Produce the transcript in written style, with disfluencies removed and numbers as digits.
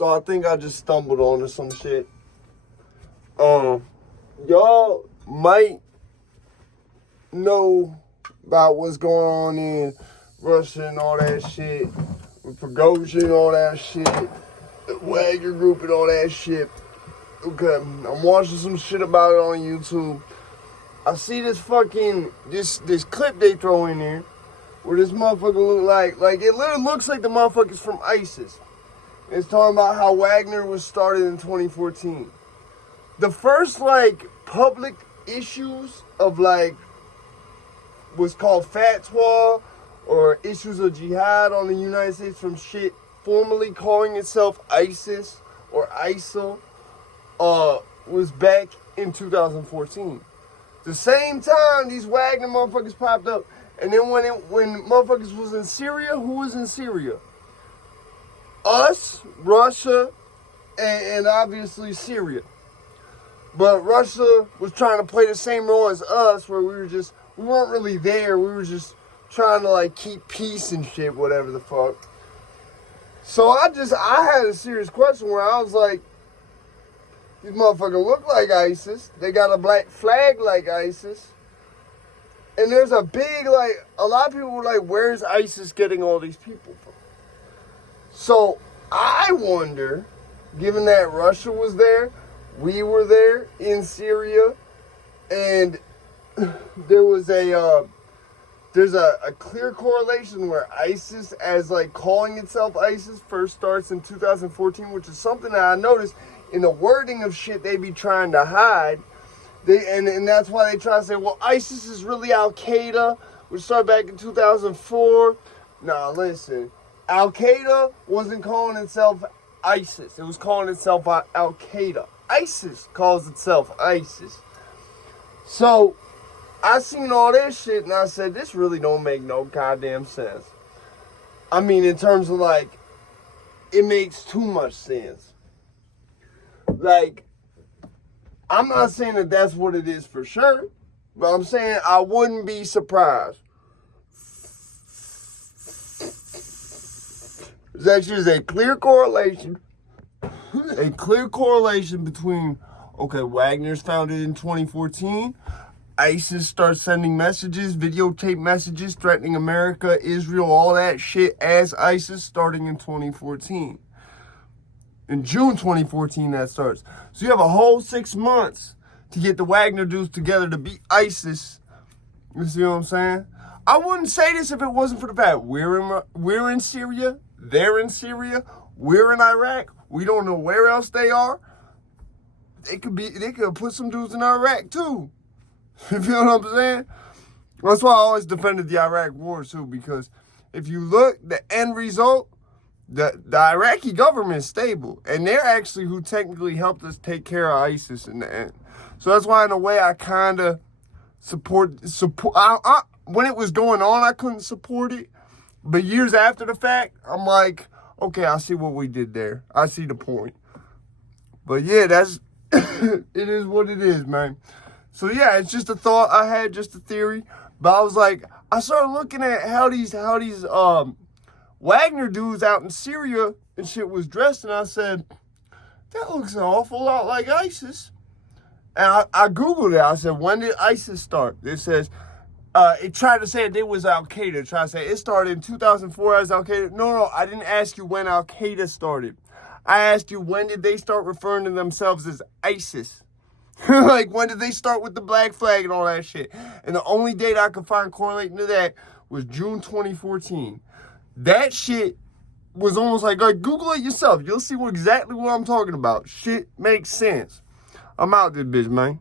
So I think I just stumbled onto some shit. Y'all might know about what's going on in Russia and all that shit, with Prigozhin and all that shit, the Wagner Group and all that shit. Okay, I'm watching some shit about it on YouTube. I see this fucking, this clip they throw in there, where this motherfucker look like it literally looks like the motherfuckers from ISIS. It's talking about how Wagner was started in 2014. The first, like, public issues of, like, what's called fatwa or issues of jihad on the United States from shit formerly calling itself ISIS or ISIL was back in 2014. The same time these Wagner motherfuckers popped up. And then when motherfuckers was in Syria, who was in Syria? Us, Russia, and obviously Syria. But Russia was trying to play the same role as us, where we weren't really there. We were just trying to, like, keep peace and shit, whatever the fuck. So I had a serious question where I was like, these motherfuckers look like ISIS. They got a black flag like ISIS. And there's a big, like, a lot of people were like, where's ISIS getting all these people from? So I wonder, given that Russia was there, we were there in Syria, and there's a clear correlation where ISIS, as like calling itself ISIS, first starts in 2014, which is something that I noticed in the wording of shit they be trying to hide. And that's why they try to say, well, ISIS is really Al-Qaeda, which started back in 2004. Nah, listen. Al-Qaeda wasn't calling itself ISIS. It was calling itself Al-Qaeda. ISIS calls itself ISIS. So, I seen all this shit and I said, this really don't make no goddamn sense. I mean, in terms of, like, it makes too much sense. Like, I'm not saying that that's what it is for sure, but I'm saying I wouldn't be surprised. There actually is a clear correlation between, okay, Wagner's founded in 2014, ISIS starts sending messages, videotape messages threatening America, Israel, all that shit as ISIS starting in 2014. In June 2014, that starts. So you have a whole 6 months to get the Wagner dudes together to beat ISIS. You see what I'm saying? I wouldn't say this if it wasn't for the fact we're in Syria, they're in Syria, we're in Iraq. We don't know where else they are. They could put some dudes in Iraq too. You feel what I'm saying? That's why I always defended the Iraq war too, because if you look, the end result, the Iraqi government is stable, and they're actually who technically helped us take care of ISIS in the end. So that's why, in a way, I kind of support. When it was going on, I couldn't support it, but years after the fact, I'm like, okay, I see what we did there. I see the point. But yeah, that's it is what it is, man. So yeah, it's just a thought I had, just a theory. But I was like, I started looking at how these Wagner dudes out in Syria and shit was dressed, and I said, that looks an awful lot like ISIS. And I Googled it. I said, when did ISIS start? It says, it tried to say it was Al-Qaeda. It tried to say it started in 2004 as Al-Qaeda. No, I didn't ask you when Al-Qaeda started. I asked you, when did they start referring to themselves as ISIS? Like, when did they start with the black flag and all that shit? And the only date I could find correlating to that was June 2014. That shit was almost like Google it yourself. You'll see exactly what I'm talking about. Shit makes sense. I'm out this bitch, man.